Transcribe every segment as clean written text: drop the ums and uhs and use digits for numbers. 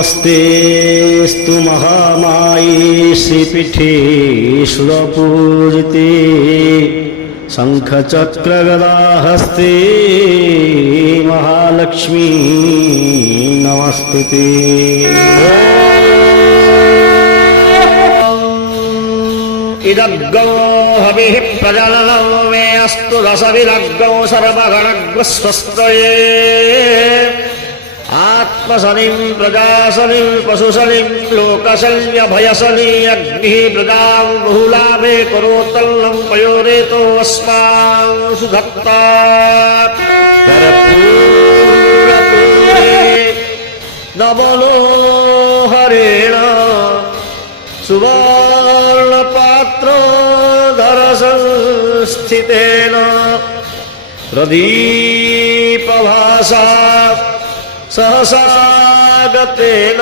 नमस्तेस्तु महामाये श्रीपीठे सुरपूजिते शङ्खचक्रगदाहस्ते महालक्ष्मी नमस्तुते। इदग्गो हविः प्रजननं मे अस्तु रसविदग्गो सर्वगणग्रस्वस्तये आत्मशनिं प्रजाशनिं पशुशनिं लोकशल्यभयशनि अग्निः प्रजां बहुलाभे करोत्तल्लं पयोरेतो अस्मान् सुधत्तात् कर्पूरपूरे नवलोहरेण सुवर्णपात्रोदरसंस्थितेन प्रदीपभासा सहसागतेन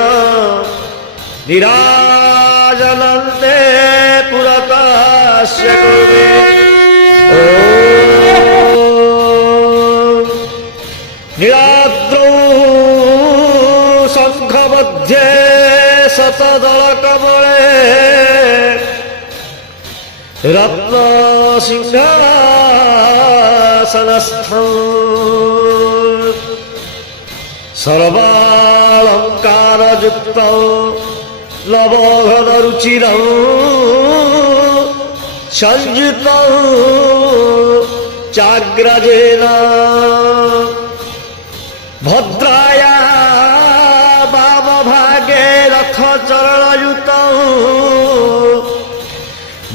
निराजनन्ते पुरतस्य कुर्वे। नीलाद्रौ शङ्खमध्ये शतदलकमले रत्नसिंहासनस्थम् सर्वालङ्कारयुक्तौ नवघनरुचिरौ संयुतौ चाग्रजेन भद्राया वामभागे रथचरणयुतौ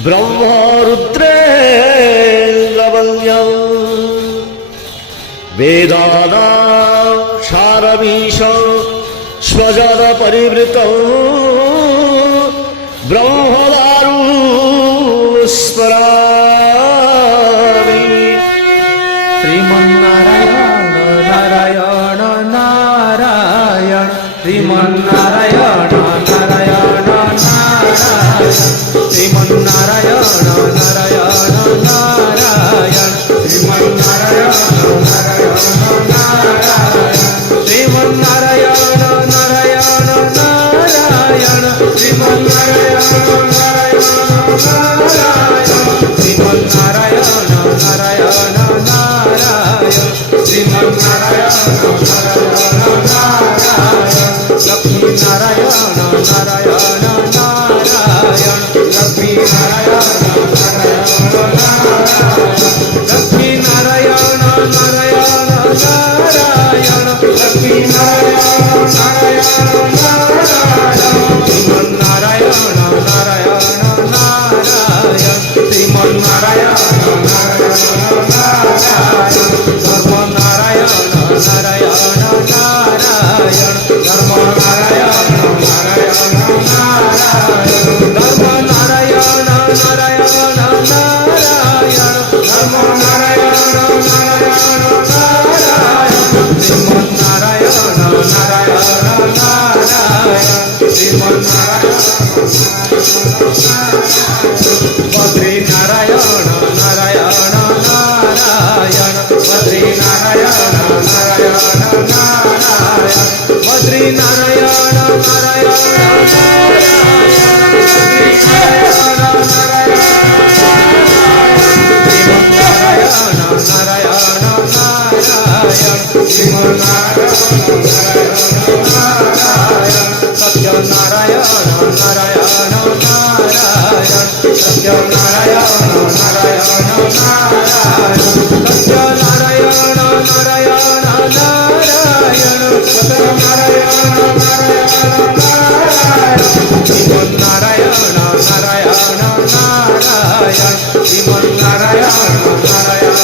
ब्रह्मरुद्रेन्द्रवन्द्यौ वेदानां सारमीशौ स्वजन परिवृतौ ब्रह्मदारु स्मरामि। श्रीमन्नारायण नारायण नारायण श्रीमन्नारायण नारायण नारायण श्रीमन्नारायण नारायण नारायण श्रीमन्नारायण नारायण नारायण श्रीमन्नारायण नारायण नारायण श्रीमन्नारायण नारायण नारायण श्रीमन्नारायण नारायण नारायण श्रीमन्नारायण नारायण नारायण लक्ष्मी नारायण नारायण नारायण लक्ष्मी नारायण नारायण नारायण लक्ष्मी नारायण नारायण नारायण लक्ष्मी नारायण नारायण नारायण श्रीमन्नारायण नारायण नारायण श्रीमन्नारायण नारायण नारायण धर्मनारायण नारायण नारायण धर्मनारायण नारायण नारायण धर्मनारायण नारायण नारायण धर्मनारायण नारायण नारायण श्रीमन्नारायण नारायण नारायण श्रीमन्नारायण बद्री नारायण नारायण नारायण बद्री नारायण नारायण नारायण बद्री नारायण नारायण सत्यनारायण नारायण नारायण सत्यनारायण नारायण नारायण सत्यनारायण नारायण नारायण सत्यनारायण नारायण नारायण श्रीमन्नारायण नारायण नारायण श्रीमन्नारायण नारायण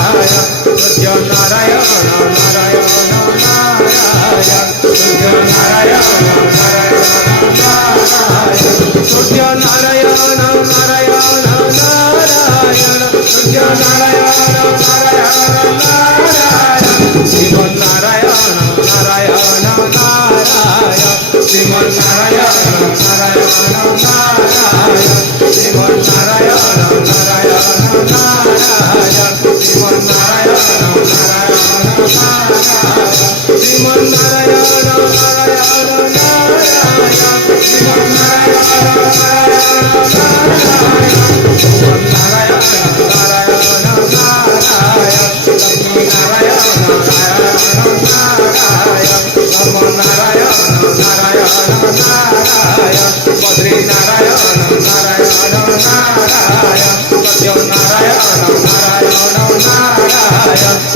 नारायण सत्यनारायण नारायण नारायण सत्यनारायण नारायण नारायण सत्यनारायण नारायण नारायण सत्यनारायण नारायण नारायण श्रीमन्नारायण नारायण नारायण श्रीमन्नारायण नारायण नारायण श्रीमन्नारायण नारायण नारायण श्रीमन्नारायण नारायण नारायण श्रीमन्नारायण नारायण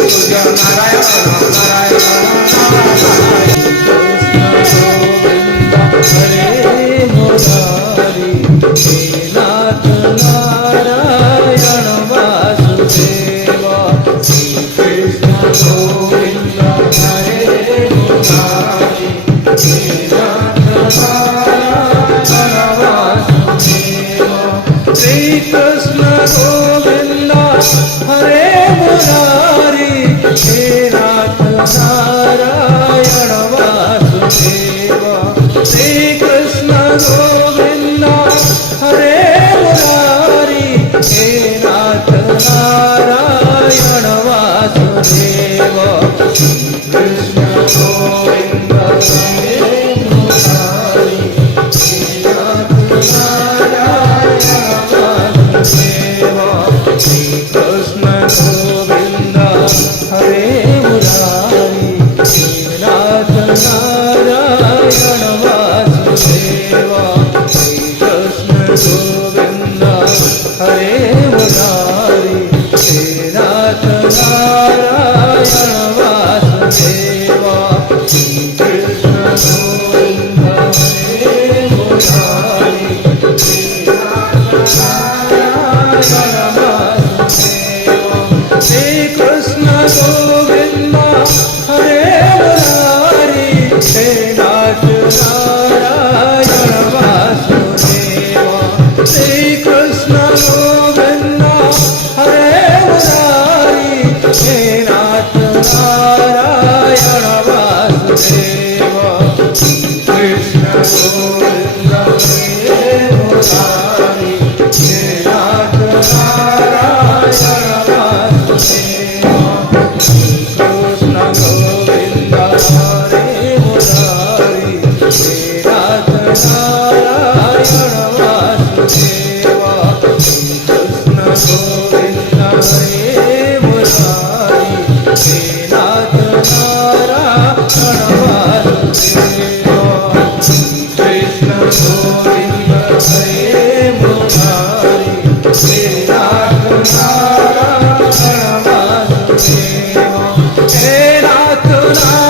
तुझ्या नारायण नारायण हरे मुरारी हे नाथ नारायण वासुदेवा श्री कृष्ण गोविंद हरे मुरारी हे नाथ नारायण वासुदेवा श्री कृष्ण गोविंद हरे मुरारी हे नाथ नारायण वासुदेवा श्री कृष्ण गोविंद हरे मुरारी हे नाथ नारायण वासुदेवा श्री कृष्ण गोविंद हरे मुरारी हे नाथ नारायण वासुदेवा श्री कृष्ण गोविंद हरे मुरारी हे नाथ नारायण वासुदेवा श्री कृष्ण गोविंद हरे मुरारी हे नाथ नारायण वासुदेवा श्री कृष्ण गोविंद हरे मुरारी हे नाथ नारायण वासुदेवा श्री कृष्ण गोविंद हरे मुरारी हे नाथ नारायण वासुदेवा श्री कृष्ण गोविंद हरे मुरारी हे नाथ नारायण वासुदेवा श्री कृष्ण गोविंद हरे मुरारी हे नाथ नारायण वासुदेवा श्री कृष्ण गोविंद हरे मुरारी हे नाथ नारायण वासुदेवा श्री कृष्ण गोविंद हरे मुरारी हे नाथ नारायण वासुदेवा श्री कृष्ण गोविंद हरे मुरारी हे नाथ नारायण वासुदेवा हे नाथ नारायण